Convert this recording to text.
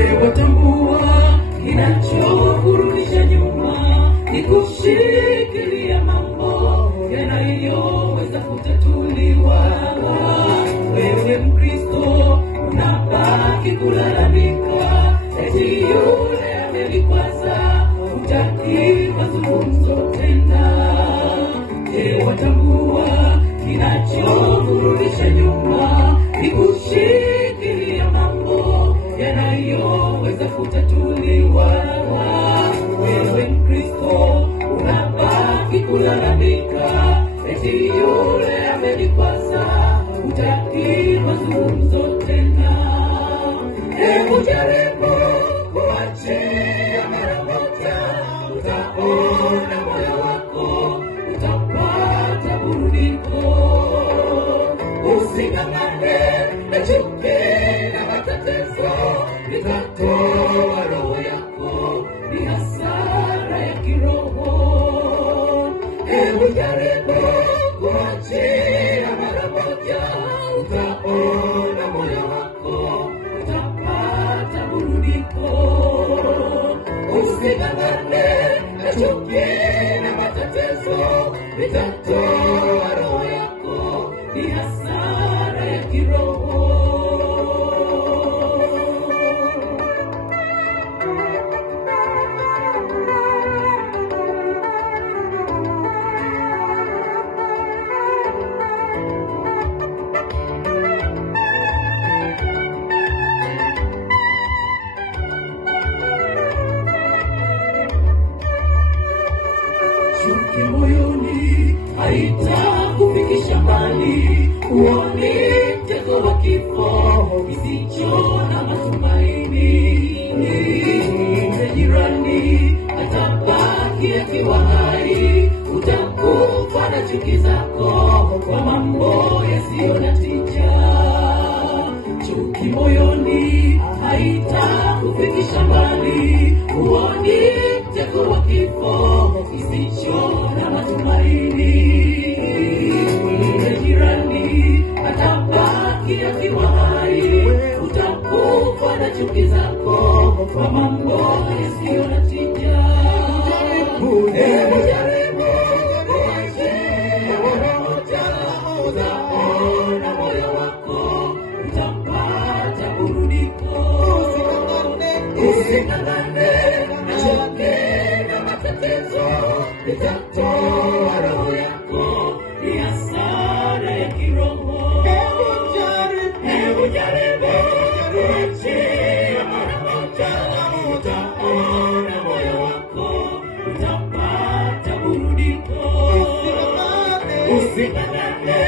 watambua kinachokurudisha nyuma ni kushikilia mambo yanayoweza kutatuliwa. Wewe Mkristo unabaki kulalamika, eti yule amelikwaza, hutaki mazungumzo tena. Watambua kinachokurudisha nyuma ni kushikilia mambo yanayoweza kutatuliwa. Wewe Mkristo unabaki kulalamika, eti yule amenikwaza, hutaki mazungumzo tena. Hebu jaribu kuachia mara moja, utaona moyo wako utapata burudiko. Using'ang'ane na chuki na matatizo, litatoa roho yako, ni hasara ya kiroho. Hebu jaribu kuachia mara moja, utaona moyo wako utapata burudiko. Using'ang'ane na chuki na matatizo, litatoa roho yako, ni hasara ya kiroho. Chuki moyoni haitakufikisha mbali, uone mtego wa kifo kisicho na matumaini. Jirani atabaki akiwa hai, utakufa na chuki zako kwa mambo yasiyo na tija. Chuki moyoni haitakufikisha mbali, uone mtego wa kifo kisicho na matumaini. Jirani atabaki akiwa hai, utakufa na chuki zako kwa mambo yasiyo na tija. Hebu jaribu kuachia mara moja, utaona moyo wako utapata burudiko. Using'ang'ane na chuki na matatizo, litatoa roho yako, ni hasara ya kiroho. Hebu jaribu kuachia mara moja, utaona moyo wako utapata burudiko. Using'ang'ane